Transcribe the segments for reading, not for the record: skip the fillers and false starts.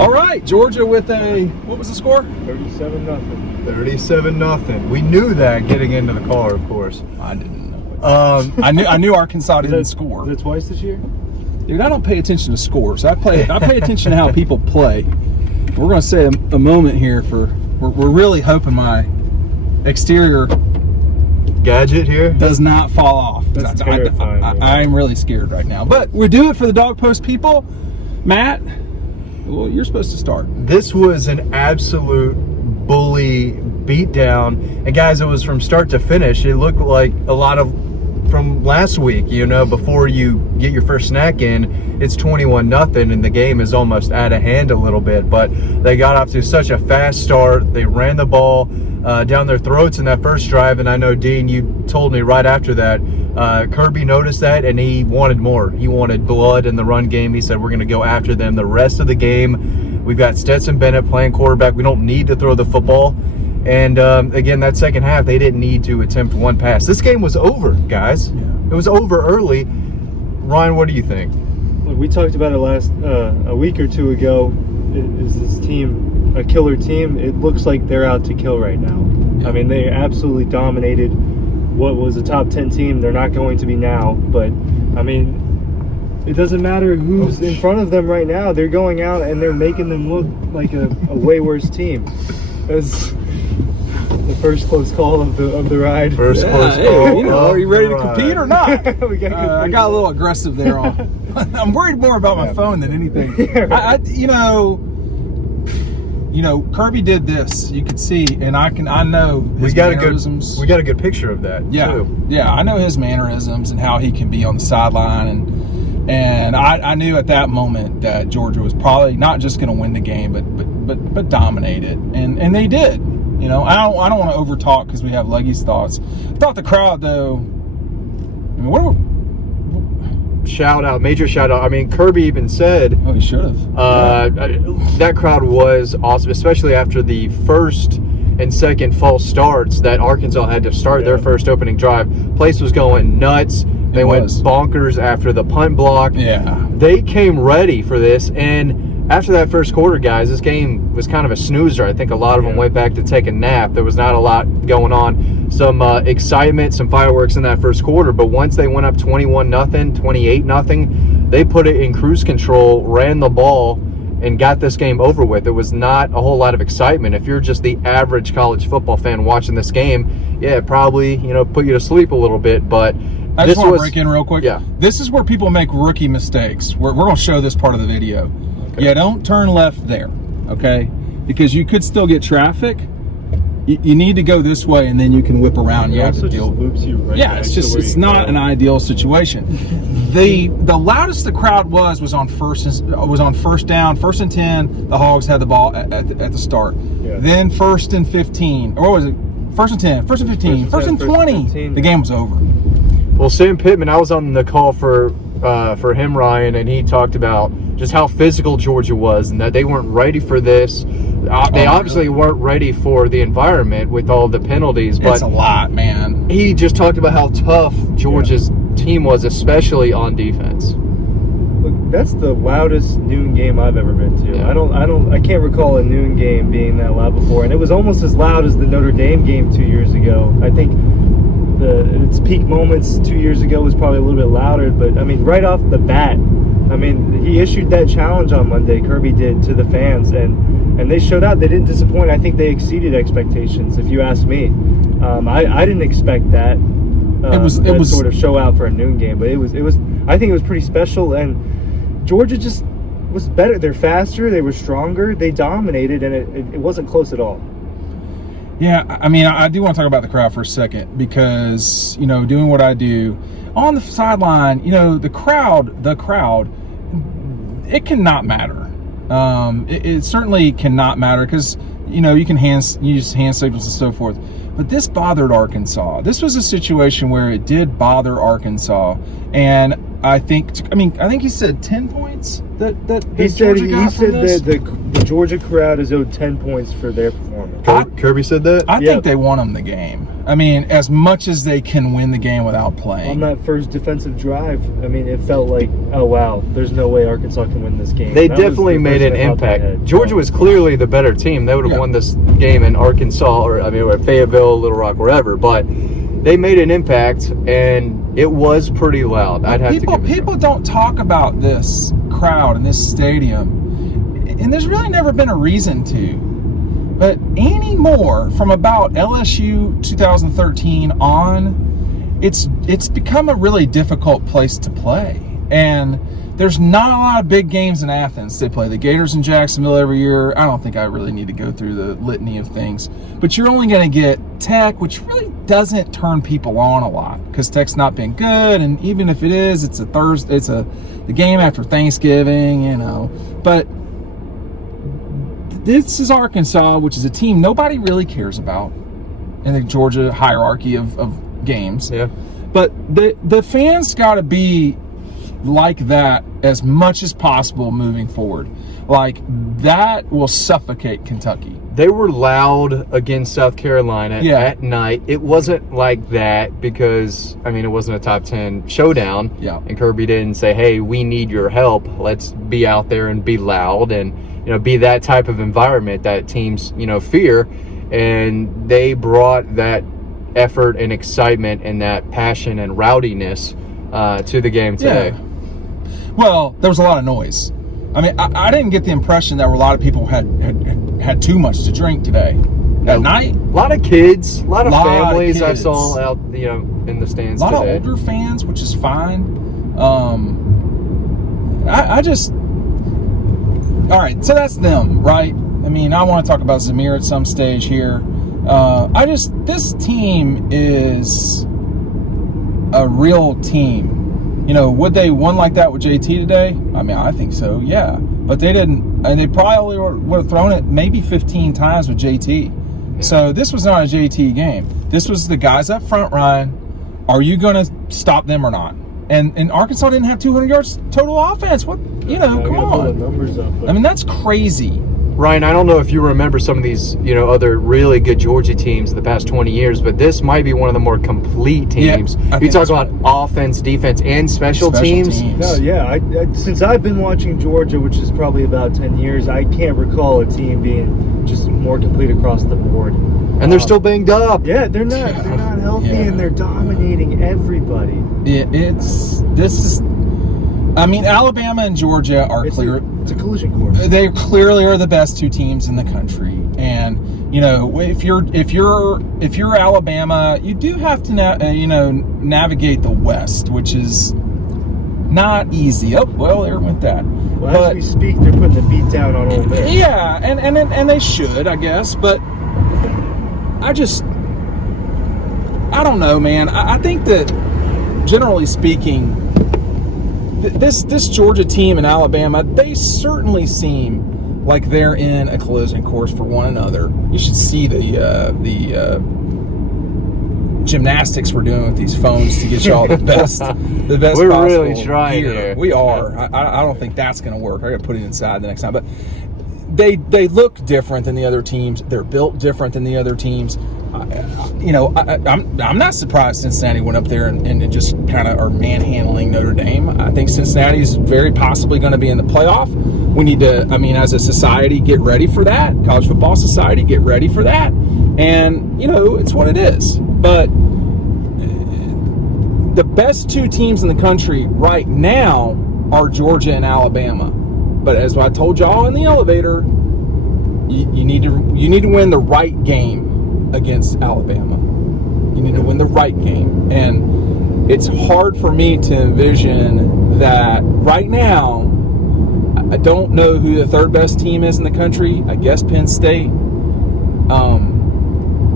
All right, Georgia with what was the score? 37-0. 37-0. We knew that getting into the car, of course. I didn't know. I knew Arkansas didn't score. Is it twice this year? Dude, I don't pay attention to scores. I pay attention to how people play. We're going to say a moment here we're really hoping my exterior Gadget here does not fall off. That's terrifying. I'm really scared right now. But we do it for the Dog Post people. Matt, well, you're supposed to start. This was an absolute bully beatdown. And guys, it was from start to finish. It looked like a lot of from last week, before you get your first snack in, it's 21-0 and the game is almost out of hand a little bit. But they got off to such a fast start. They ran the ball down their throats in that first drive. And I know, Dean, you told me right after that, Kirby noticed that and he wanted more. He wanted blood in the run game. He said, we're going to go after them the rest of the game. We've got Stetson Bennett playing quarterback. We don't need to throw the football. And again, that second half, they didn't need to attempt one pass. This game was over, guys. Yeah. It was over early. Ryan, what do you think? Look, we talked about it a week or two ago. Is this team a killer team? It looks like they're out to kill right now. Yeah. I mean, they absolutely dominated what was a top 10 team. They're not going to be now, but I mean, it doesn't matter who's in front of them right now. They're going out and they're making them look like a way worse team. As the first close call of the ride. First close call. Are you ready to compete or not? I I got a little aggressive there. I'm worried more about my phone than anything. Yeah. Kirby did this. You could see, and I know his mannerisms. We got a good picture of that. Yeah, too. yeah. I know his mannerisms and how he can be on the sideline, and I knew at that moment that Georgia was probably not just going to win the game, but dominate it, and they did. I don't want to over talk because we have Leggy's thoughts. I thought the crowd though. I mean, Major shout out. I mean, Kirby even said, oh, he should have. That crowd was awesome, especially after the first and second false starts that Arkansas had to start their first opening drive. Place was going nuts. They went bonkers after the punt block. Yeah. They came ready for this, and after that first quarter, guys, this game was kind of a snoozer. I think a lot of them went back to take a nap. There was not a lot going on. Some excitement, some fireworks in that first quarter, but once they went up 21-0, 28-0, they put it in cruise control, ran the ball, and got this game over with. It was not a whole lot of excitement. If you're just the average college football fan watching this game, yeah, it probably, put you to sleep a little bit, but I just want to break in real quick. Yeah. This is where people make rookie mistakes. We're going to show this part of the video. Okay. Yeah, don't turn left there, okay? Because you could still get traffic. You need to go this way, and then you can whip around. You have to deal. Loops you right yeah, it's not an ideal situation. The loudest the crowd was on first down, 1st and 10. The Hogs had the ball at the start. Yeah. Then 1st and 15, or what was it? 1st and 10, 1st and 15, 1st and 20. The game was over. Well, Sam Pittman, I was on the call for him, Ryan, and he talked about just how physical Georgia was and that they weren't ready for this. They obviously weren't ready for the environment with all the penalties. But it's a lot, man. He just talked about how tough Georgia's team was, especially on defense. Look, that's the loudest noon game I've ever been to. Yeah. I can't recall a noon game being that loud before, and it was almost as loud as the Notre Dame game 2 years ago. I think its peak moments 2 years ago was probably a little bit louder, but I mean, right off the bat, I mean, he issued that challenge on Monday, Kirby did, to the fans, and they showed out. They didn't disappoint. I think they exceeded expectations, if you ask me. I didn't expect that. It was sort of show out for a noon game, but it was. I think it was pretty special, and Georgia just was better. They're faster. They were stronger. They dominated, and it wasn't close at all. Yeah, I mean, I do want to talk about the crowd for a second because, doing what I do on the sideline, the crowd, it cannot matter. It certainly cannot matter because, you can use hand signals and so forth. But this bothered Arkansas. This was a situation where it did bother Arkansas, and I think he said 10 points that he said Georgia got from this? the The Georgia crowd is owed 10 points for their performance. Kirby said that? I Yeah. think they won them the game. I mean, as much as they can win the game without On playing. that first defensive drive, I mean, it felt like, oh wow, there's no way Arkansas can win this game. They That was definitely the made first an thing that popped in my impact. head. Georgia was clearly the better team. They would have Yeah. won this game in Arkansas or Fayetteville, Little Rock, wherever. But they made an impact, and it was pretty loud. I'd have to give it to People them. don't talk about this crowd in this stadium, and there's really never been a reason to. But anymore, from about LSU 2013 on, it's become a really difficult place to play. And there's not a lot of big games in Athens. They play the Gators in Jacksonville every year. I don't think I really need to go through the litany of things. But you're only going to get Tech, which really doesn't turn people on a lot because Tech's not been good. And even if it is, it's a Thursday. It's the game after Thanksgiving, you know. But this is Arkansas, which is a team nobody really cares about in the Georgia hierarchy of games. Yeah. But the fans got to be like that as much as possible moving forward. Like, that will suffocate Kentucky. They were loud against South Carolina Yeah. at night. It wasn't like that because, I mean, it wasn't a top 10 showdown. Yeah. And Kirby didn't say, hey, we need your help. Let's be out there and be loud and, be that type of environment that teams, fear. And they brought that effort and excitement and that passion and rowdiness to the game today. Yeah. Well, there was a lot of noise. I mean, I didn't get the impression that a lot of people had too much to drink today. At night, A lot of kids, a lot of Lot of families I kids. saw out, in the a stands lot today. of older fans, which is fine. I just... All right, so that's them, right? I mean, I want to talk about Zamir at some stage here. This team is a real team. Would they won like that with JT today? I mean, I think so, yeah. But they didn't, and they probably would have thrown it maybe 15 times with JT. So this was not a JT game. This was the guys up front, Ryan. Are you going to stop them or not? And Arkansas didn't have 200 yards total offense. What, come I gotta pull the on. numbers up. But I mean, that's crazy. Ryan, I don't know if you remember some of these, other really good Georgia teams in the past 20 years, but this might be one of the more complete teams. I You think talk that's about offense, defense, and special teams. No, yeah. I since I've been watching Georgia, which is probably about 10 years, I can't recall a team being just more complete across the board. And they're still banged up. Yeah, they're not. Yeah. They're not healthy, Yeah. and they're dominating everybody. I mean, Alabama and Georgia are It's clear. it's a collision course. They clearly are the best two teams in the country, and if you're Alabama, you do have to navigate the West, which is not easy. Oh well, there went that. Well, as we speak, they're putting the beat down on Ole Miss. Yeah, and they should, I guess, but I don't know, man. I think that generally speaking, this Georgia team and Alabama, they certainly seem like they're in a collision course for one another. You should see the gymnastics we're doing with these phones to get y'all the best We're possible really trying gear. here. We are. I don't think that's going to work. I got to put it inside the next time. But they look different than the other teams. They're built different than the other teams. I'm not surprised Cincinnati went up there and just kind of are manhandling Notre Dame. I think Cincinnati is very possibly going to be in the playoff. We need to, as a society, get ready for that. College Football Society, get ready for that. And, it's what it is. But the best two teams in the country right now are Georgia and Alabama. But as I told y'all in the elevator, you need to win the right game against Alabama. You need to win the right game. And it's hard for me to envision that right now. I don't know who the third best team is in the country. I guess Penn State.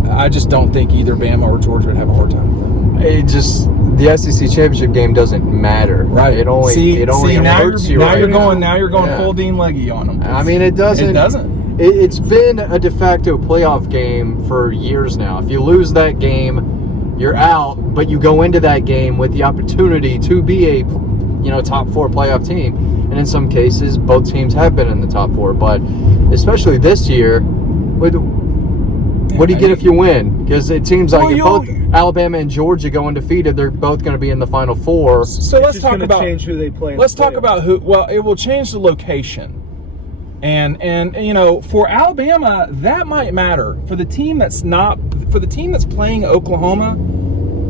I just don't think either Bama or Georgia would have a hard time with them. The SEC championship game doesn't matter. Right. It only now hurts you. now right you're now. going. Now you're going Yeah. full Dean Leggy on them. I mean, it doesn't. It doesn't. It's been a de facto playoff game for years now. If you lose that game, you're out. But you go into that game with the opportunity to be a, top 4 playoff team. And And in some cases, both teams have been in the top 4. But especially this year, what do you get if you win? Because it seems like if both Alabama and Georgia go undefeated, they're both going to be in the Final 4. So let's talk about change who they play. Let's talk about who. Well, it will change the location, and for Alabama that might matter for the team that's playing Oklahoma,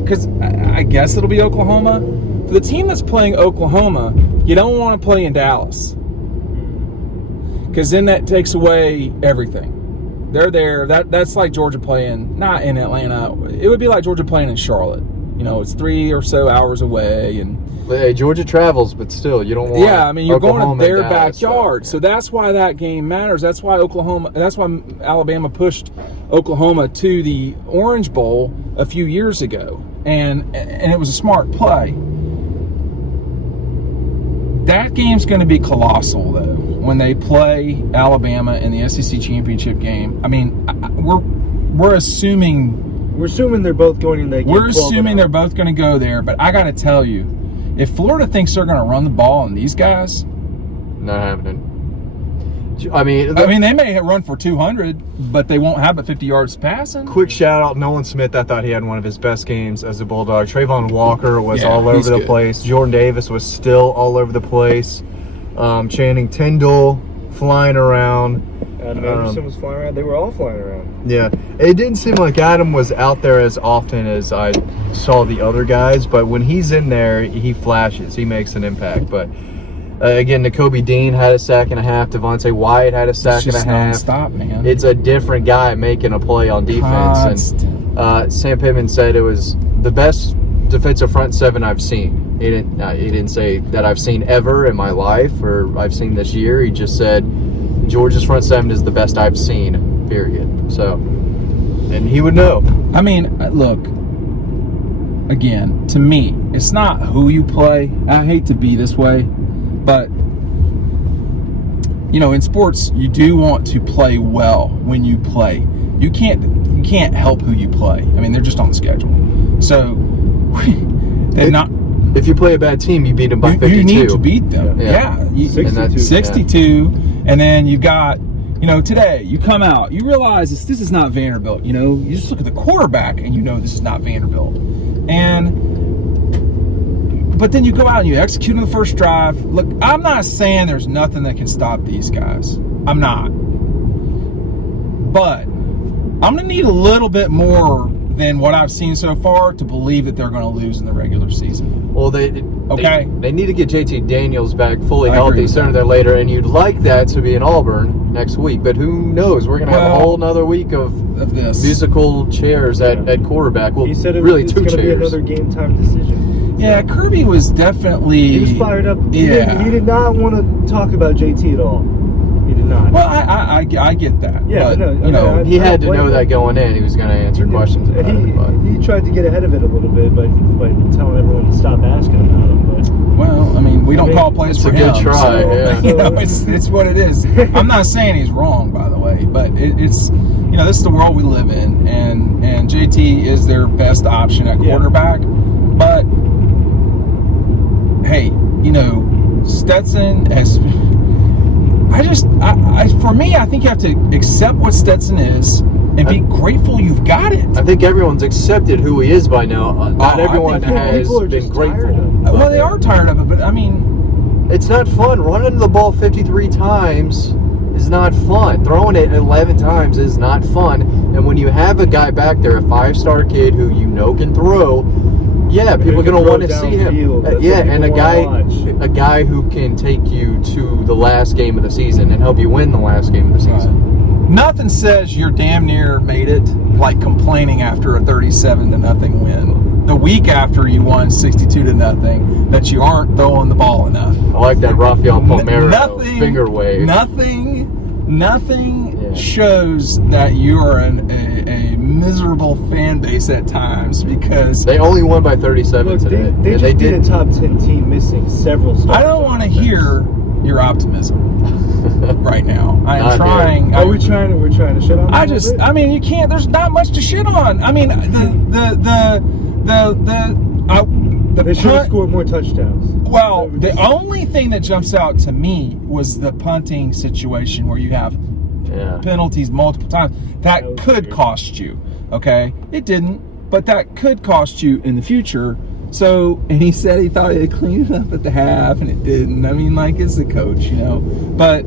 because I guess it'll be Oklahoma. For the team that's playing Oklahoma, you don't want to play in Dallas, because then that takes away everything. They're there. That's like Georgia playing, not in Atlanta. It would be like Georgia playing in Charlotte. It's 3 or so hours away, and hey, Georgia travels, but still, you don't want. Yeah, I mean, you're Oklahoma going to their Dallas, backyard, so that's why that game matters. That's why Alabama pushed Oklahoma to the Orange Bowl a few years ago, and it was a smart play. That game's going to be colossal, though, when they play Alabama in the SEC championship game. I mean, we're assuming they're both going in that game. We're assuming they're both going to go there, but I got to tell you, if Florida thinks they're going to run the ball on these guys, not happening. I mean, they may run for 200, but they won't have but 50 yards passing. Quick shout out, Nolan Smith. I thought he had one of his best games as a Bulldog. Trayvon Walker was all over the place. Jordan Davis was still all over the place. Channing Tindall flying around. Adam Anderson was flying around. They were all flying around. Yeah, it didn't seem like Adam was out there as often as I saw the other guys, but when he's in there, he flashes. He makes an impact. But again, Nakobe Dean had a sack and a half. Devontae Wyatt had a sack and a half. Stop, man. It's a different guy making a play on defense. And Sam Pittman said it was the best defensive front 7 I've seen. He didn't say that I've seen ever in my life or I've seen this year. He just said Georgia's front 7 is the best I've seen, period. So, and he would know. I mean, look, again, to me, it's not who you play. I hate to be this way, but in sports, you do want to play well when you play. You can't help who you play. I mean, they're just on the schedule. So, they're not. If you play a bad team, you beat them by 52. You need to beat them. Yeah. 62. And then you've got, today you come out, you realize this is not Vanderbilt. You just look at the quarterback and this is not Vanderbilt. But then you go out and you execute on the first drive. Look, I'm not saying there's nothing that can stop these guys. I'm not. But I'm going to need a little bit more than what I've seen so far to believe that they're going to lose in the regular season. Well, they need to get JT Daniels back fully healthy sooner than later, and you'd like that to be in Auburn next week. But who knows? We're going to have a whole nother week of this musical chairs at quarterback. Well, he said really it's 2 going to be chairs. another game time decision. Yeah, Kirby was definitely. He was fired up. Yeah, he did not want to talk about JT at all. He did not. Well, I get that. Yeah, but, he had to know that going in. He was going to answer questions about it. He tried to get ahead of it a little bit by telling everyone to stop asking about him. But well, I mean, we don't call plays for him. It's a good try. It's what it is. I'm not saying he's wrong, by the way, but it's this is the world we live in, and JT is their best option at quarterback. But hey, Stetson has. For me, I think you have to accept what Stetson is and be grateful you've got it. I think everyone's accepted who he is by now. Not everyone has been grateful. Well, they are tired of it, but I mean, it's not fun. Running the ball 53 times is not fun. Throwing it 11 times is not fun. And when you have a guy back there, a 5-star kid who can throw, people are going to want to see him. And a guy who can take you to the last game of the season and help you win the last game of the season. Nothing says you're damn near made it like complaining after a 37-0 win. The week after you won 62-0, that you aren't throwing the ball enough. I like that Rafael Palmeiro finger wave. Nothing shows that you are a miserable fan base at times, because they only won by 37 today. They did a top 10 team missing several stars. I don't want to hear your optimism right now. I am trying. We're trying to shit on them. I mean, you can't. There's not much to shit on. I mean, they should have scored more touchdowns. Well, the only thing that jumps out to me was the punting situation where you have Yeah. penalties multiple times. That That was could weird. cost you. Okay, it didn't, but that could cost you in the future. So, and he said he thought he'd clean it up at the half, and it didn't. I mean, like, it's the coach, you know. But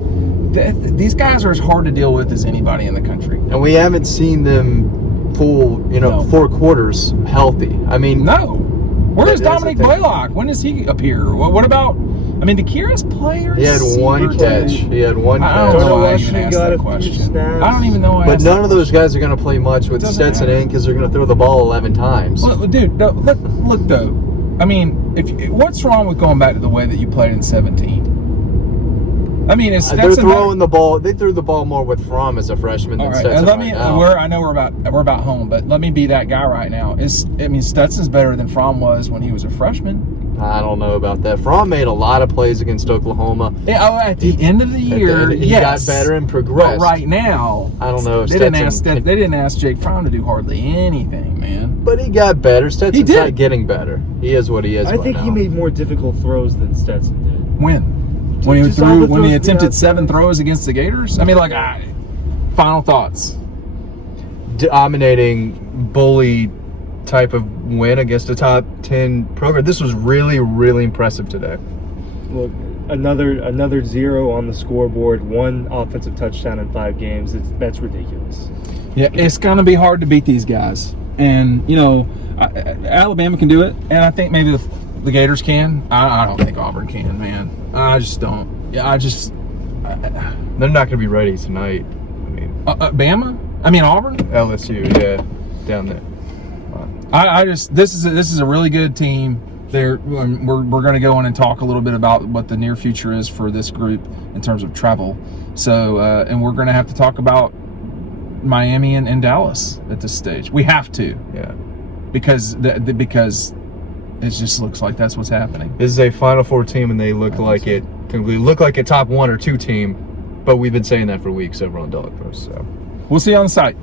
these guys are as hard to deal with as anybody in the country. And we haven't seen them full, No. 4 quarters healthy. I mean, No. Where is That is Dominic the thing. Blaylock? When does he appear? What about? I mean, Dakira's player. he had one catch. He had one I don't catch. know why I Washington even asked got that a few question. snaps. I don't even know why. I But asked none that of those guys are going to play much with Doesn't Stetson matter. in because they're going to throw the ball 11 times. Well, dude, look though. I mean, what's wrong with going back to the way that you played in 17? I mean, is They're Stetson throwing the ball. They threw the ball more with Fromm as a freshman All than right, Stetson and let right me. now. I know we're about home, but let me be that guy right now. Stetson's better than Fromm was when he was a freshman. I don't know about that. Fromm made a lot of plays against Oklahoma. Yeah, at the end of the year, He yes, got better and But progressed. right now, I don't know if they didn't Stetson they didn't ask Jake Fromm to do hardly anything, man. But he got better. Stetson's did. not getting better. He is what he is. I think now. he made more difficult throws than Stetson did. When he Just all the when he throws to the attempted outside. 7 throws against the Gators. I mean, like, final thoughts. Dominating bully type of win against a top 10 program. This was really, really impressive today. Look, another 0 on the scoreboard. 1 offensive touchdown in 5 games. That's ridiculous. Yeah, it's gonna be hard to beat these guys, and Alabama can do it, and I think maybe the Gators can. I don't think Auburn can, man. I just don't. Yeah, They're not going to be ready tonight. I mean, Bama. I mean Auburn. LSU, yeah, down there. This is a really good team. We're going to go in and talk a little bit about what the near future is for this group in terms of travel. So, and we're going to have to talk about Miami and Dallas at this stage. We have to, Yeah. because it just looks like that's what's happening. This is a Final Four team, and they look like it. They look like a top 1 or 2 team, but we've been saying that for weeks over on Dog Post. So. We'll see you on the site.